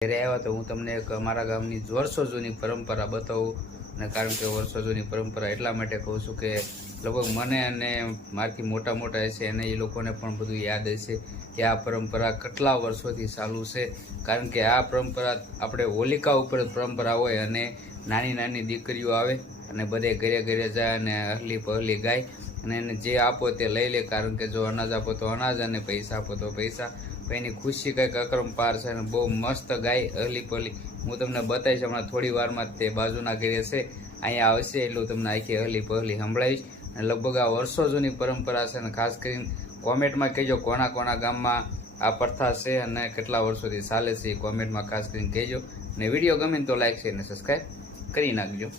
ઘરે આવ્યા તો હું તમને એક અમારા ગામની વર્ષો જૂની પરંપરા બતાવું. અને કારણ કે વર્ષો જૂની પરંપરા એટલા માટે કહું છું કે લગભગ મને અને મારાથી મોટા મોટા હશે અને એ લોકોને પણ બધું યાદ હશે કે આ પરંપરા કેટલા વર્ષોથી ચાલુ છે. કારણ કે આ પરંપરા આપણે હોલિકા ઉપર પરંપરા હોય અને નાની નાની દીકરીઓ આવે અને બધે ઘરે ઘરે જાય અને અહલી પહલી ગાય અને એને જે આપો તે લઈ લે. કારણ કે જો અનાજ આપો તો અનાજ અને પૈસા આપો તો પૈસા. એની ખુશી કંઈક અકરંપાર છે અને બહુ મસ્ત ગાય અહલી પહલી. હું તમને બતાવીશ હમણાં થોડી વારમાં તે બાજુના ઘરે છે, અહીંયા આવશે એટલે હું તમને આખી અહલી પહલી સંભળાવીશ. અને લગભગ આ વર્ષો જૂની પરંપરા છે અને ખાસ કરીને કોમેન્ટમાં કહેજો કોના કોના ગામમાં આ પ્રથા છે અને કેટલા વર્ષોથી ચાલે છે એ કોમેન્ટમાં ખાસ કરીને કહેજો. અને વિડીયો ગમે તો લાઈક છે અને સબસ્ક્રાઈબ કરી નાખજો.